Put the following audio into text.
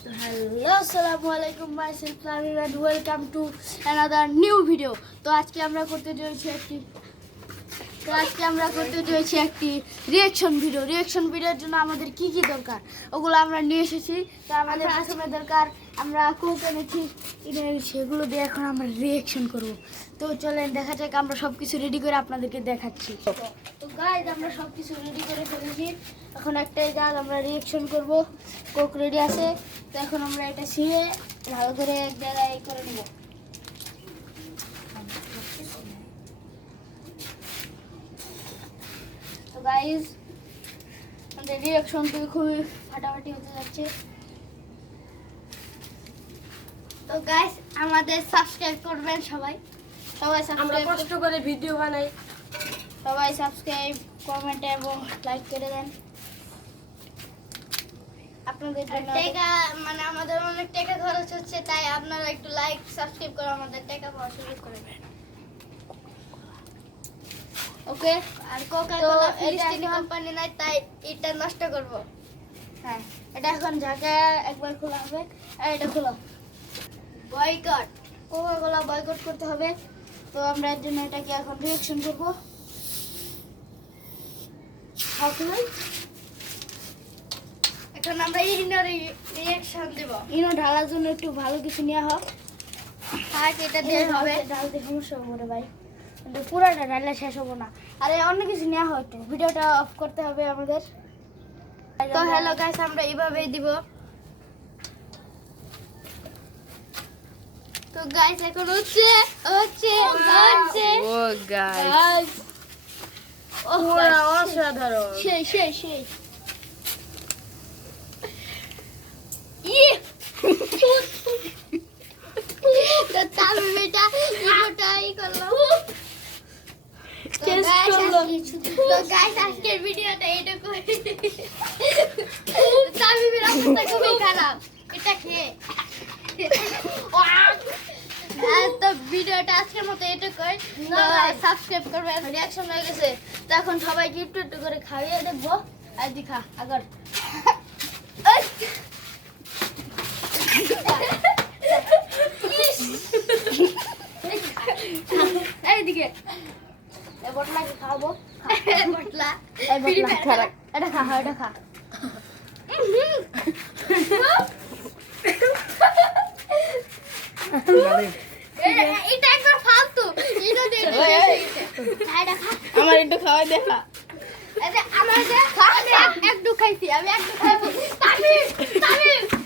Hello আসসালামু আলাইকুম myself Tamim and welcome to another new video. তো আজকে আমরা করতে চলেছি একটি রিঅ্যাকশন ভিডিওর জন্য আমাদের কি কি দরকার ওগুলো আমরা নিয়ে এসেছি। তো আমাদের প্রথমে দরকার আমরা কোক এনেছি, সেগুলো দিয়ে এখন আমরা রিঅ্যাকশন করব। তো চলেন দেখা যাক, আমরা সব কিছু রেডি করে আপনাদেরকে দেখাচ্ছি। তো গাইজ আমরা সব কিছু রেডি করে ফেলেছি, এখন একটাই কাজ, আমরা রিঅ্যাকশন করব। কোক রেডি আছে, তো এখন আমরা এটা ছিঁড়ে ভালো করে এক জায়গায় করে নেব। তো গাইজ আমাদের রিঅ্যাকশনটা খুবই ফাটাফাটি হতে যাচ্ছে। তো গাইজ আমাদের সাবস্ক্রাইব করবেন সবাই আমরা কষ্ট করে ভিডিও বানাই, সবাই সাবস্ক্রাইব, কমেন্ট এবং লাইক করে দেন। আপনাদের জন্য টাকা মানে আমাদের অনেক টাকা খরচ হচ্ছে, তাই আপনারা একটু লাইক সাবস্ক্রাইব করে আমাদের টাকা পাওয়ার সুযোগ করে দেন। ওকে, আর কোকা-কোলা ফিলিস্তিনি কোম্পানি নাই, তাই এটা নষ্ট করব। হ্যাঁ, এটা এখন ঝাঁকা একবার খোলা হবে। আর এটা খোলা বয়কট, কোকা-কোলা বয়কট করতে হবে। তো আমরা এর জন্য এটাকে এখন রিঅ্যাকশন করব। এখন আমরা ইনোর রিঅ্যাকশন দেব। ইনো ঢালার জন্য একটু ভালো কিছু নেওয়া হোক। আর এটা দিয়ে হবে, ঢালতে সমস্যা হবে রে ভাই, কিন্তু পুরোটা ঢাললে শেষ হবো না। আরে অন্য কিছু নেওয়া হয়, একটু ভিডিওটা অফ করতে হবে আমাদের। তো হ্যালো গাইস, আমরা এইভাবেই দিব। তো গাইস এখন হচ্ছে ও গাইস পুরো অসাধারণ। সেই তো তাহলে বেটা ইমোটাই করলো। তো গাইস আজকের ভিডিওটা এইটুকু। তামিমের অবস্থা খুবই খারাপ এটা খেয়ে। তো ভিডিওটা আজকের মতো এটুকুই। সাবস্ক্রাইব করবেন, রিঅ্যাকশন হয়ে গেছে। তো এখন সবাইকে একটু একটু করে খাইয়ে দেখবো। আর দেখা আগর এইদিকে বটলাকে খাওয়াবো। বটলা এটা খা, এটা খা। এটা একবার ফালতু, আমার একটু খাওয়াই দেখা। আমার একটু খাইছি, আমি একটু খাইবো। তামিম